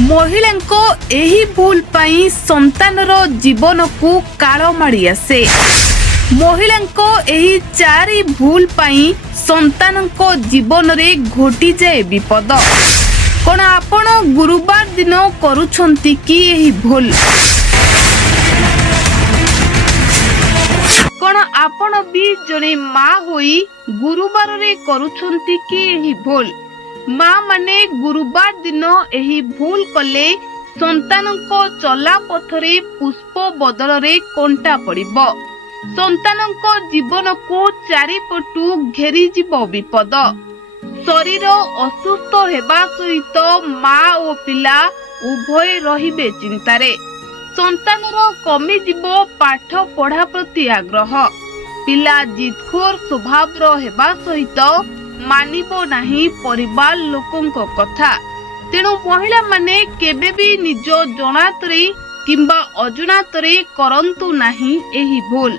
महिलांको एही भूल पाई संतानर जीवन को काल माड़ी आसे। महिलांको एही चारि भूल पाई संतानंको जीवन रे घोटी जाए विपद। कोन आपण गुरुवार दिन करूछंती कि एही भूल? कोन आपण भी जने माँ होई गुरुवार रे करूछंती कि एही भूल? माँ माने गुरुवार दिन एही भूल कले संतानंको चला पथरे पुष्प बदल रे कंटा पड़िबो। संतानंको जीवन को चारिपटु घेरी जीवो विपद। शरीर असुस्थ हेबा सहित माँ और पिला उभय रहिबे चिंतारे। संतानर कमी जीवो पाठ पढ़ा प्रति आग्रह। पिला जिदखोर स्वभाव हेबा सहित मानिबो नाही परिवार लोकंको कथा। तेणु महिला माने केबे भी निज जनातरे किंबा अजनातरे करंतु नाही एही भूल।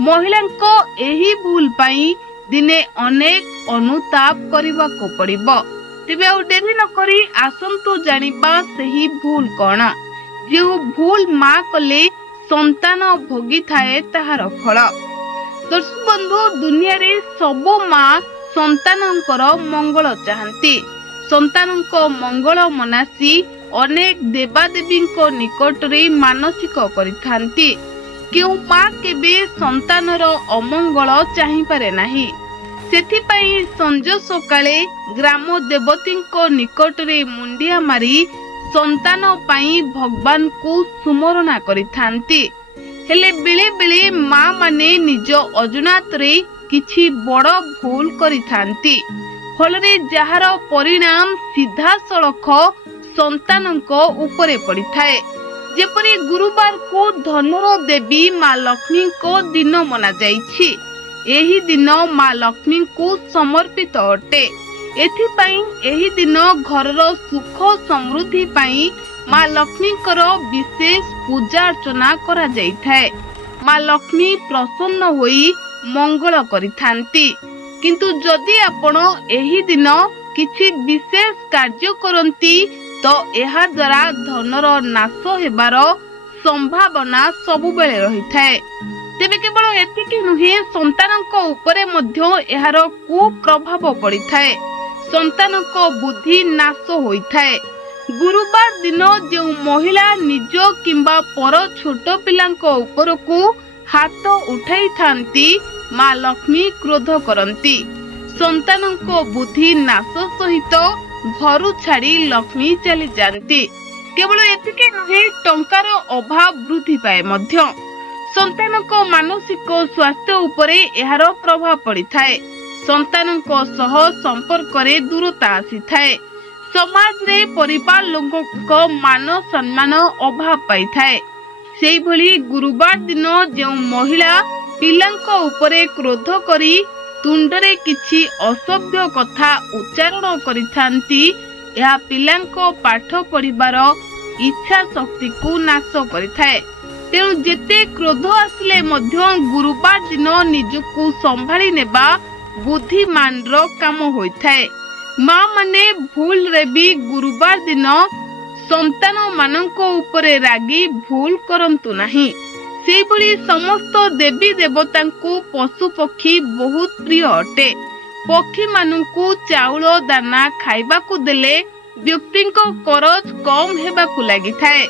महिलांको एही भूल पाई दिने अनेक अनुताप करिबा को पड़िबो। तेबे आ डेरी न करी आसंतु जानिबा सेही भूल कोन? जेउ भूल माँ कले संतान भोगी थाए ताहार फल। दर्शक बंधु, दुनिया रे सबो माँ संतानंकर मंगल चाहती। संतानंको मंगल मनासी अनेक देवादेवींको निकटरे मानसिक करिथांती। केउ माँ केबे संतानर अमंगल चाहि पारे नाही। सेथिपाई संज सकाळे ग्राम देवतींको निकटरे मुंडिया मारी संतान पाई भगवान को सुमरणा करिथांती। हेले बिले बिले माँ माने निज अजुनातरे किछि बड़ भूल करिथांती। फलरे जहार परिणाम सीधा सड़क संतानंको उपरे पड़िथाए। जेपरि गुरुवार को धनर देवी माँ लक्ष्मी को दिन मना जाइछि। एही दिन माँ लक्ष्मी को समर्पित अटे। एथिपाई एही दिन घरर सुख समृद्धि पाई माँ लक्ष्मीकर विशेष पूजा अर्चना करा जाइथाए। माँ लक्ष्मी प्रसन्न होई मंगल करिथांती। किंतु जदि आपण एही दिन किछि विशेष कार्य करंती तो एहा द्वारा धनर नाश हेबार संभावना सबुबेले रहिथाए। तेबे केवल एतिकी नुहे, संतानंको उपरे मध्य एहार कुप्रभाव पड़िथाए। संतानंको बुद्धि नाश होइथाए। गुरुवार दिन जो महिला निज किंबा पर छोट पिलांको उपरकू हाथ उठाई थांती, माँ लक्ष्मी क्रोध करंती। संतानंको बुद्धि नाश सहित घर छाड़ी लक्ष्मी चली जाती। केवल एतिके नुहे, टंकार अभाव वृद्धि पाए मध्य संतानंको मानसिक स्वास्थ्य उपरे एहार प्रभाव पड़िथाए। संतानंको सह संपर्क रे दूरता आसीथाए। समाज रे परिवार लोकंको मान सम्मान अभाव पाइथाए। सेही भली गुरुवार दिन जो महिला पिलांको उपरे क्रोध करी तुंडरे किछि असभ्य कथा उच्चारण करिथांती, एहा पिलांको पाठ पढ़िबार इच्छा शक्ति को नाश करिथाए। तेणु जेते क्रोध आसिले मध्य गुरुवार दिन निजको संभाली नेबा बुद्धिमान रो काम होइथाए। माँ माने भूल रे भी गुरुवार दिन संतान मानंको उपरे रागी भूल करंतु नाही। सेहिभली समस्त देवी देवतांको पशु पक्षी बहुत प्रिय अटे। पक्षी मानंकु चाउल दाना खाइबाकु देले व्यक्तिंको करज कम हेबाकु लागिथाए।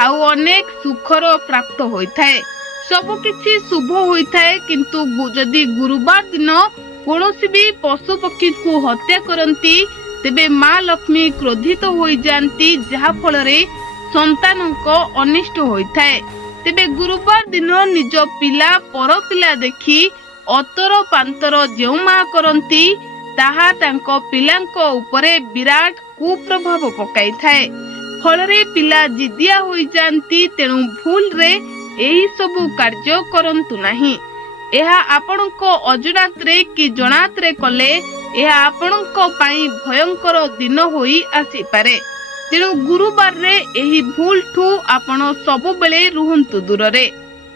आउ अनेक सुखर प्राप्त होइथाए। सब किछि शुभ होइथाए। किंतु जदि गुरुवार दिन कौनसी भी पशु पक्षी को हत्या करंती, तेबे माँ लक्ष्मी क्रोधित होई जानती, जहा फलरे संतानंको अनिष्ट होइथाए। तेबे गुरुवार दिन निज पिला पर पिला देखी अतर पांतर जेउ माँ करंती, ताहा तांको पिलांको उपरे विराट कुप्रभाव पकाइथाए। फलरे पिला जिदिया होई जानती। तेणु भूल रे एही सबु कार्य करंतु नाही। एहा आपणको अजनातरे कि जनातरे कले एहा आपणको पाई भयंकर दिन होई आसी पारे। तेणु गुरुवार रे एही भूल ठू आपण सबु बेले रुहंतु दूर रे।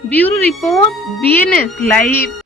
Bureau report, BNS live.